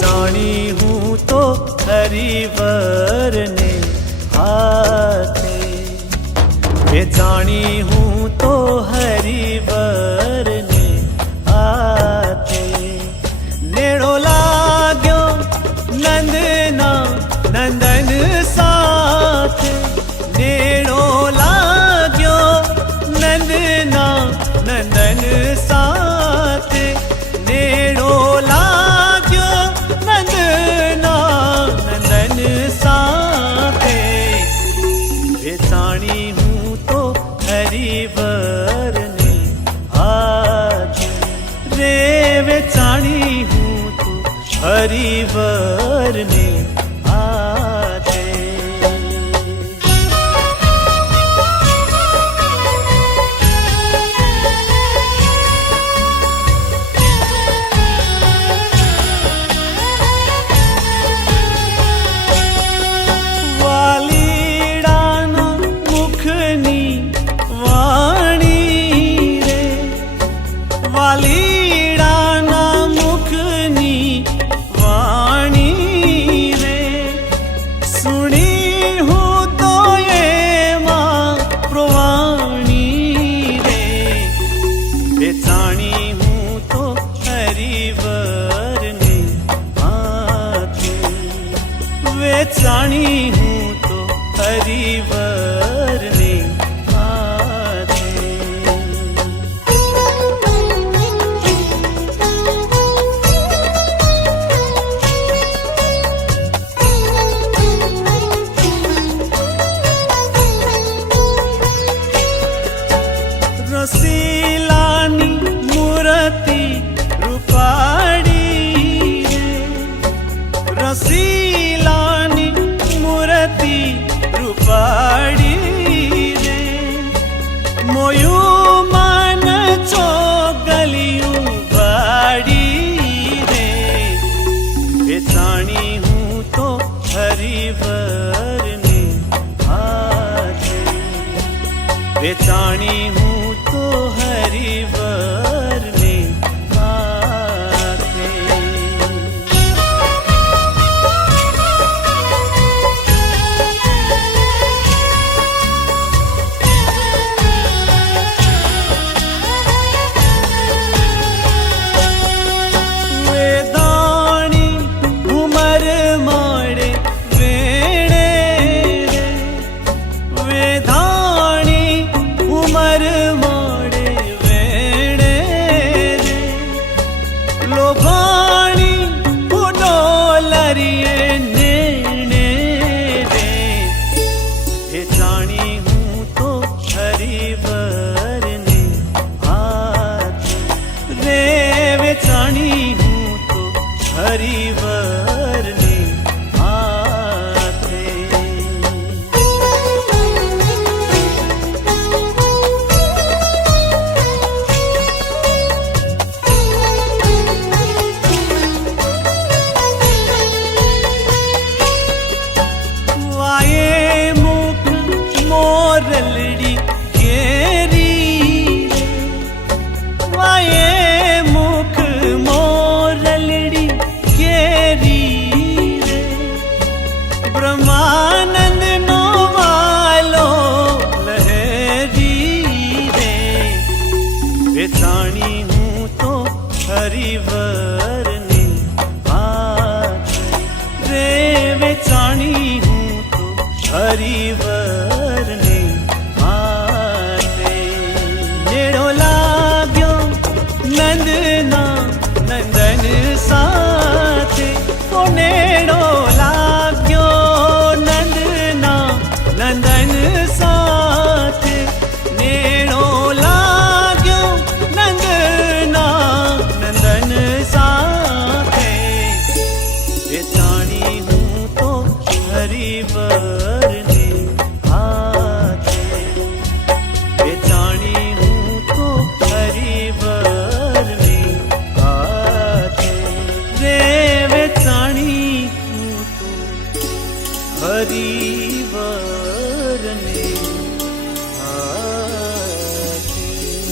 जानी हूँ तो हरिवर ने हाथे। वे जानी हूँ तो हरिवर જાણી હું તો હરિવરને રસીલાની મૂર્તિ રૂપાડી. રસી बेचानी हूँ तो हरी அறிவ